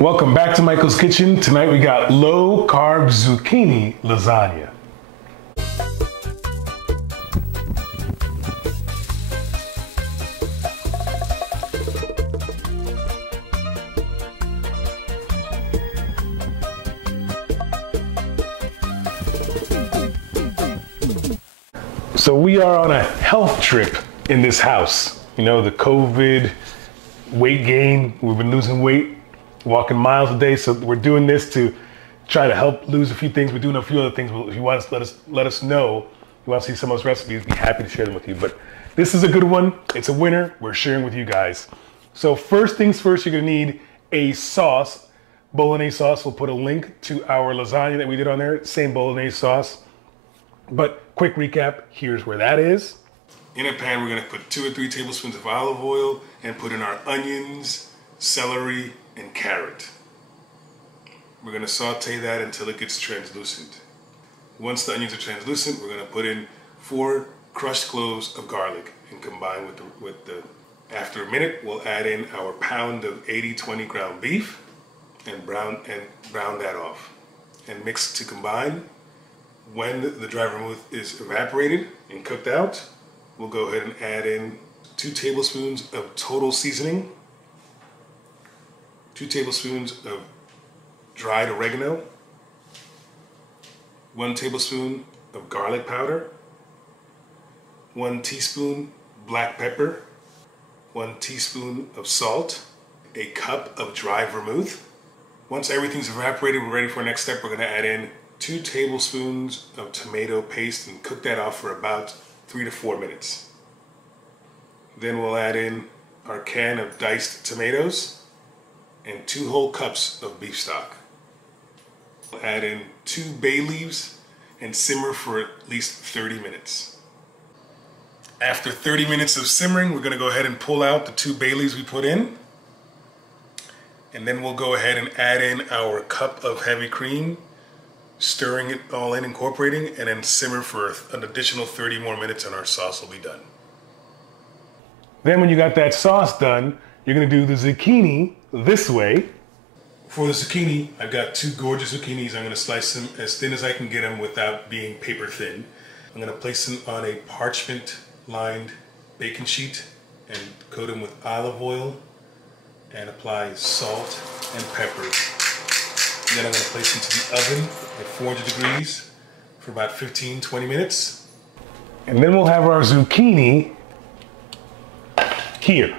Welcome back to Michael's Kitchen. Tonight we got low carb zucchini lasagna. So we are on a health trip in this house. You know, the COVID weight gain, we've been losing weight, walking miles a day. So we're doing this to try to help lose a few things. We're doing a few other things. If you want to let us know, you want to see some of those recipes, be happy to share them with you. But this is a good one. It's a winner. We're sharing with you guys. So first things first, you're gonna need a sauce, bolognese sauce. We'll put a link to our lasagna that we did on there, same bolognese sauce. But quick recap, here's where that is. In a pan, we're gonna put 2 or 3 tablespoons of olive oil and put in our onions, celery, and carrot. We're gonna saute that until it gets translucent. Once the onions are translucent, we're gonna put in 4 crushed cloves of garlic and combine with the. After a minute, we'll add in our pound of 80/20 ground beef and brown that off and mix to combine. When the dry vermouth is evaporated and cooked out, we'll go ahead and add in 2 tablespoons of total seasoning, 2 tablespoons of dried oregano, 1 tablespoon of garlic powder, 1 teaspoon black pepper, 1 teaspoon of salt, a cup of dry vermouth. Once everything's evaporated, we're ready for our next step. We're gonna add in 2 tablespoons of tomato paste and cook that off for about 3 to 4 minutes. Then we'll add in our can of diced tomatoes and 2 whole cups of beef stock. We'll add in 2 bay leaves and simmer for at least 30 minutes. After 30 minutes of simmering, we're gonna go ahead and pull out the 2 bay leaves we put in. And then we'll go ahead and add in our cup of heavy cream, stirring it all in, incorporating, and then simmer for an additional 30 more minutes and our sauce will be done. Then when you got that sauce done, you're gonna do the zucchini this way. For the zucchini, I've got 2 gorgeous zucchinis. I'm gonna slice them as thin as I can get them without being paper thin. I'm gonna place them on a parchment-lined baking sheet and coat them with olive oil and apply salt and pepper. Then I'm going to place them to the oven at 400 degrees for about 15-20 minutes. And then we'll have our zucchini here.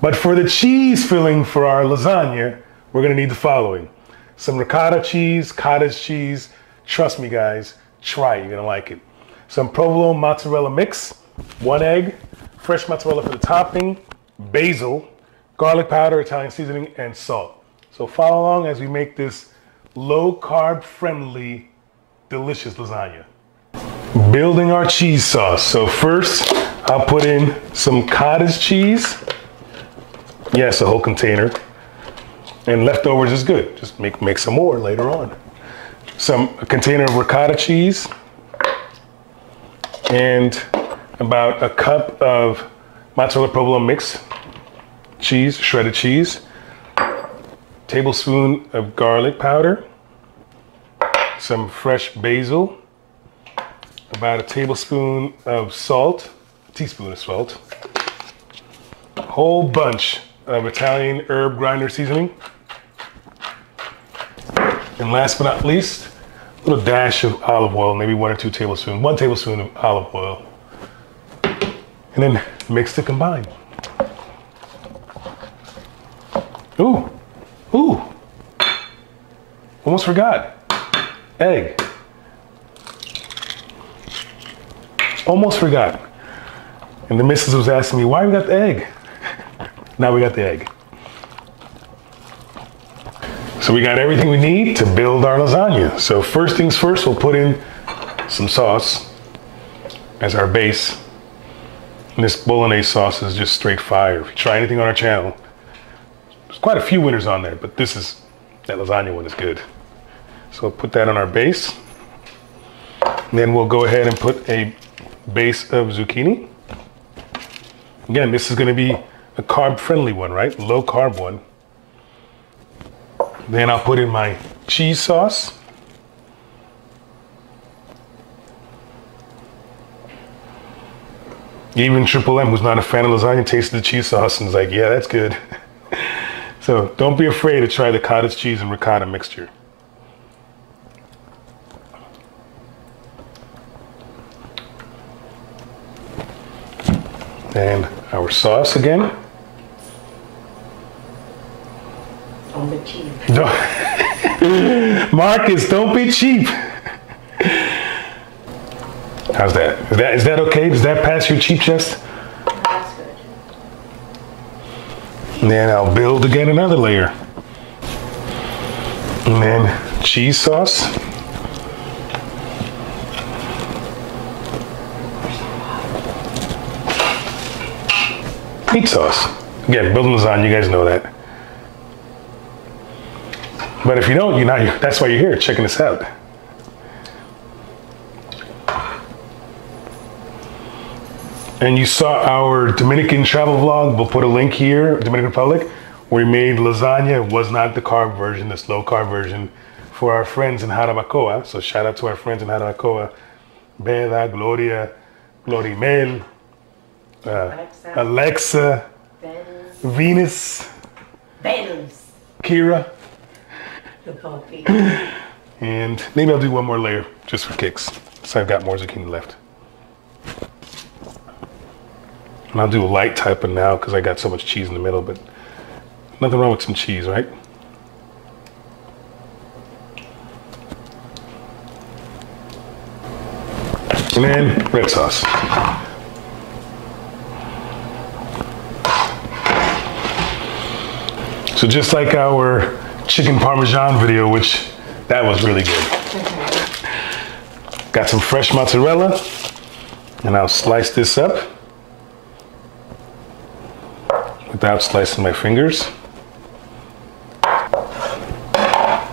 But for the cheese filling for our lasagna, we're going to need the following. Some ricotta cheese, cottage cheese. Trust me guys, try it, you're going to like it. Some provolone mozzarella mix, 1 egg, fresh mozzarella for the topping, basil, garlic powder, Italian seasoning, and salt. So follow along as we make this low carb friendly, delicious lasagna. Building our cheese sauce. So first I'll put in some cottage cheese. Yes, a whole container. And leftovers is good. Just make some more later on. A container of ricotta cheese. And about a cup of mozzarella provolone mix. Cheese, shredded cheese. Tablespoon of garlic powder, some fresh basil, about a tablespoon of salt, a teaspoon of salt, a whole bunch of Italian herb grinder seasoning, and last but not least, a little dash of olive oil, maybe 1 or 2 tablespoons, 1 tablespoon of olive oil, and then mix to combine. Ooh. Ooh, almost forgot. Egg. Almost forgot. And the missus was asking me, why we got the egg? Now we got the egg. So we got everything we need to build our lasagna. So first things first, we'll put in some sauce as our base. And this bolognese sauce is just straight fire. If you try anything on our channel, there's quite a few winners on there, but that lasagna one is good. So we'll put that on our base. And then we'll go ahead and put a base of zucchini. Again, this is gonna be a carb-friendly one, right? Low carb one. Then I'll put in my cheese sauce. Even Triple M, who's not a fan of lasagna, tasted the cheese sauce and was like, yeah, that's good. So don't be afraid to try the cottage cheese and ricotta mixture. And our sauce again. Don't be cheap. Marcus, don't be cheap. How's that? Is that okay? Does that pass your cheap chest? That's good. And then I'll build again another layer. And then cheese sauce. Meat sauce. Again, building lasagna, you guys know that. But if you don't, that's why you're here, checking this out. And you saw our Dominican travel vlog. We'll put a link here, Dominican Republic, where we made lasagna. It was not the carb version, the slow carb version, for our friends in Jarabacoa. So shout out to our friends in Jarabacoa, Beda, Gloria, Glorimel, Alexa, Venus, Kira. The puppy. And maybe I'll do one more layer just for kicks. So I've got more zucchini left. And I'll do a light type of now because I got so much cheese in the middle, but nothing wrong with some cheese, right? And then red sauce. So just like our chicken parmesan video, which that was really good. Got some fresh mozzarella, and I'll slice this up without slicing my fingers.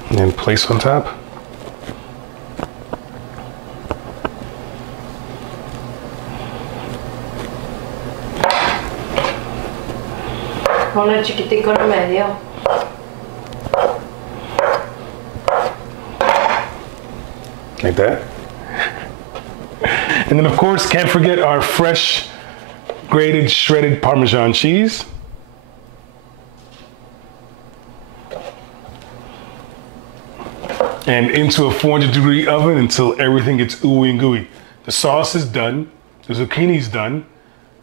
And then place on top. Pon el chiquitico en el medio. Like that. And then of course, can't forget our fresh grated shredded Parmesan cheese. And into a 400-degree oven until everything gets ooey and gooey. The sauce is done, the zucchini's done.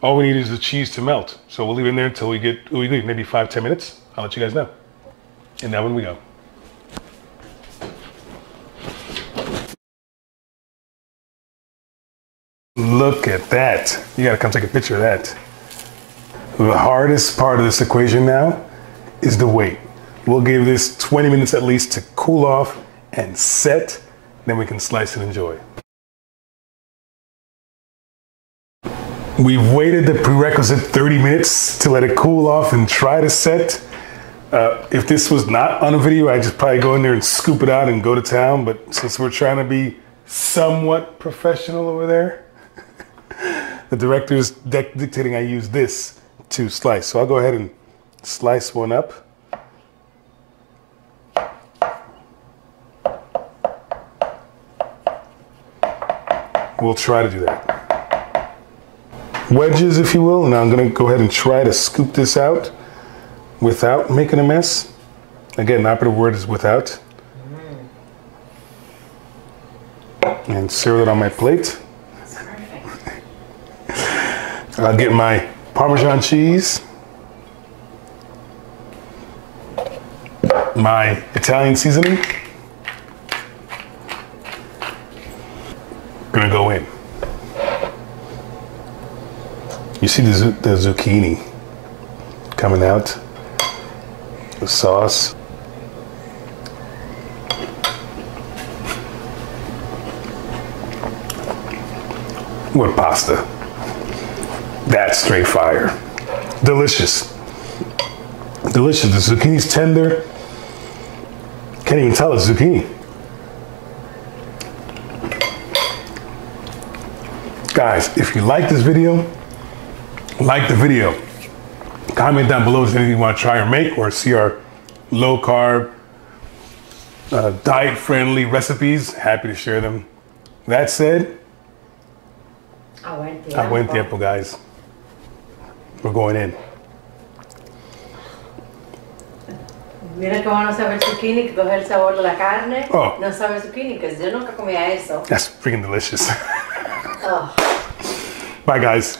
All we need is the cheese to melt. So we'll leave it in there until we get ooey gooey, maybe 5-10 minutes. I'll let you guys know. In the oven we go. Look at that. You gotta come take a picture of that. The hardest part of this equation now is the wait. We'll give this 20 minutes at least to cool off and set, then we can slice and enjoy. We've waited the prerequisite 30 minutes to let it cool off and try to set. If this was not on a video, I'd just probably go in there and scoop it out and go to town. But since we're trying to be somewhat professional over there, the director's dictating I use this to slice. So I'll go ahead and slice one up. We'll try to do that. Wedges, if you will. Now I'm gonna go ahead and try to scoop this out without making a mess. Again, the operative word is without. And serve it on my plate. I'll get my Parmesan cheese, my Italian seasoning. Gonna go in. You see the zucchini coming out, the sauce. What pasta? That's straight fire. Delicious. Delicious. The zucchini's tender. Can't even tell it's zucchini. Guys, if you like this video, like the video. Comment down below if there's anything you want to try or make, or see our low carb diet-friendly recipes. Happy to share them. That said, a buen tiempo, guys. We're going in. Mira que bueno sabe el zucchini, que coge el sabor de la carne. Oh. No sabe el zucchini, que yo nunca comía eso. That's freaking delicious. Oh. Bye, guys.